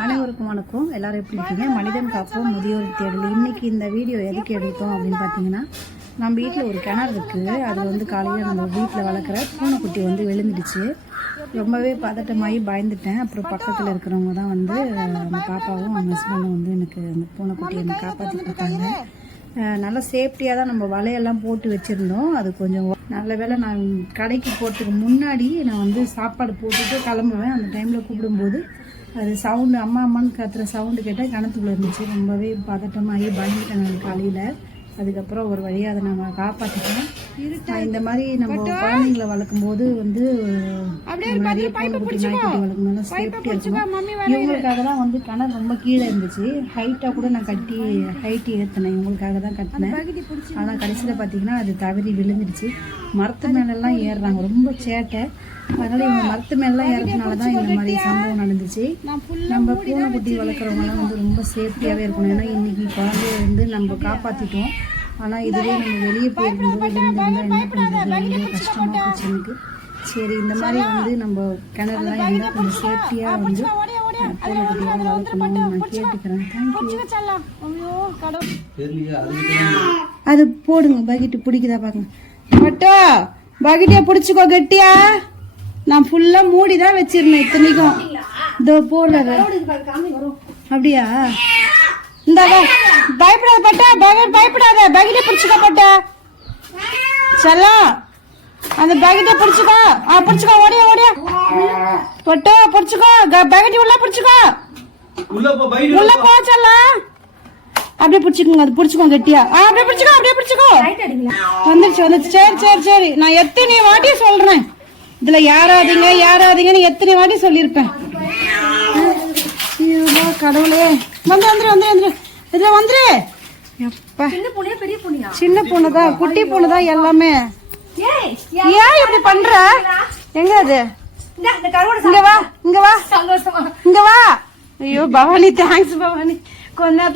அனைவருக்கும் வணக்கம். எல்லாரும் எப்படி இருக்கீங்க? மனிதன் காப்போம் முதியோர் தேடல். இன்னைக்கு இந்த வீடியோ எதுக்கு எடுத்தோம் அப்படின்னு பார்த்தீங்கன்னா நம்ம வீட்டில் ஒரு கிணறு இருக்குது அது வந்து காலையில் நம்ம வீட்டில் வளர்க்குற பூனைக்குட்டி வந்து விழுந்துடுச்சு. ரொம்பவே பதட்டமாகி பயந்துட்டேன். அப்புறம் பக்கத்தில் இருக்கிறவங்க தான் வந்து அந்த பாப்பாவும் அவங்க ஹஸ்பண்டும் வந்து எனக்கு அந்த பூனைக்குட்டியை என்னை காப்பாற்றி கொடுத்தாங்க நல்ல சேஃப்டியாக தான் நம்ம வலையெல்லாம் போட்டு வச்சுருந்தோம். அது கொஞ்சம் நல்ல வேளை நான் கடைக்கு போகிறதுக்கு முன்னாடி நான் வந்து சாப்பாடு போட்டுட்டு கிளம்புவேன். அந்த டைமில் கூப்பிடும்போது அது சவுண்டு அம்மா அம்மான்னு கத்துற சவுண்டு கேட்டால் கிணத்துக்குள்ளே இருந்துச்சு. ரொம்பவே பதட்டமாகி பயந்துட்டேன் நான் காலையில். அதுக்கப்புறம் ஒரு வழியாக அதை நம்ம காப்பாற்றிட்டேன் இந்த மாதிரி நம்ம குழந்தைங்களை வளர்க்கும் போது வந்து நிறைய வளர்க்கணும்னா சேஃப்டியாக இருக்கணும். இவங்களுக்காக தான் வந்து கிணறு ரொம்ப கீழே இருந்துச்சு. ஹைட்டாக கூட நான் கட்டி ஹைட் ஏற்றினேன் இவங்களுக்காக தான் கட்டினேன். ஆனால் கடைசியில் பார்த்தீங்கன்னா அது தவறி விழுந்துடுச்சு மரத்து மேலெல்லாம் ஏறுறாங்க. ரொம்ப சேட்டை. அதனால் இவங்க மரத்து மேலாம் ஏறதுனால தான் இந்த மாதிரி சம்பவம் நடந்துச்சு. நம்ம பூனைக்குட்டி வளர்க்குறவங்கலாம் வந்து ரொம்ப சேஃப்டியாகவே இருக்கணும். ஏன்னா இன்னைக்கு குழந்தைய வந்து நம்ம காப்பாற்றிட்டோம் ஆனால் இதுவே நம்ம வெளியே போயிருக்கும்போது விழுந்திருந்தா என்ன பண்ணுறது? ரொம்ப கஷ்டமாக போச்சு எனக்கு. சரி இந்த மாதிரி வந்து நம்ம கிணறுலாம் இருந்தால் கொஞ்சம் சேஃப்டியாக வந்து அது போடுங்க பக்கெட்டு பிடிக்குதா பாருங்க. மட்டோ பக்கெட்டியா பிடிச்சிக்கோ கெட்டியா. நான் ஃபுல்லா மூடி தான் வச்சிருந்தேன் இத்தனைக்கும். இதோ போடுறது. அப்படியா? இந்த பயப்படாத பட்டா பகட் பயப்படாத பக்கெட்டை பிடிச்சிக்கோ பட்டா. செல்லம் அந்த பக்கெட்டை பிடிச்சிக்கோ. ஆ பிடிச்சிக்கோ ஓடியா ஓடியா. பட்டோ பிடிச்சிக்கோ பக்கெட்டி உள்ள பிடிச்சிக்கோ. உள்ள போ செல்லம் அப்படியே பிடிச்சிக்கோங்க அது பிடிச்சிக்கோங்க கெட்டியா. ஆ, அப்படியே பிடிச்சிக்கோ அப்படியே பிடிச்சிக்கோ. வந்துருச்சு வந்துருச்சு. சரி சரி சரி. நான் எத்தனை வாட்டி சொல்றேன். இதுல யாராதீங்க யாராதீங்கன்னு எத்தனை வாட்டி சொல்லியிருப்பேன். கடவுளே. வந்து வந்துரு வந்துரு வந்துரு இதுல வந்துரு எப்பா. சின்ன தான் குட்டி பொண்ணு தான் எல்லாமே. ஏன் இப்படி பண்ற? எங்க அது? இங்க வா இங்க வா. இங்க வா. ஐயோ பவானி தேங்க்ஸ் பவானி. கொஞ்ச